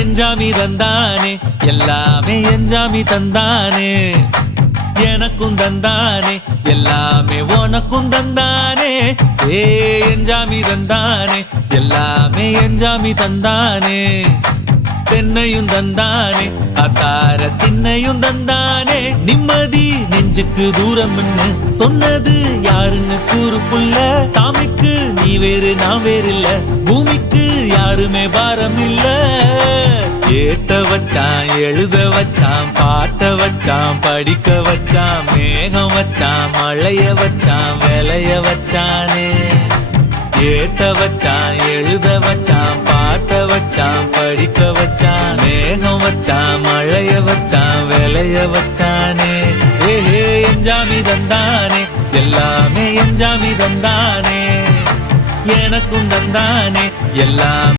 எஞ்சாமி தந்தானே எல்லாமே எஞ்சாமி தந்தானே எனக்கும் தந்தானே எல்லாமே உனக்கும் தந்தானே ஏ எஞ்சாமி தந்தானே எல்லாமே எஞ்சாமி தந்தானே தென்னையும் தந்தானே அத்தார திண்ணையும் தந்தானே நிம்மதி நெஞ்சுக்கு தூரம்னு சொன்னது யாருன்னு கூறு புள்ள சாமிக்கு நீ வேறு நான் வேறு இல்ல பூமிக்கு யாருமே பாரம் இல்ல ஏத்த வச்சான் எழுத வச்சான் பாட்ட வச்சான் படிக்க வச்சான் மேகம் வச்சான் மழைய வச்சான் விளைய வச்சானே ஏத்த வச்சான் எழுத வச்சான் பாட்ட வச்சான் படிக்க வச்சான் மேகம் வச்சான் மழைய வச்சான் விளைய வச்சானே ஏஹே எஞ்சாமி தந்தானே எல்லாமே எஞ்சாமி தந்தானே எனக்கும் தந்தானே எல்லாம்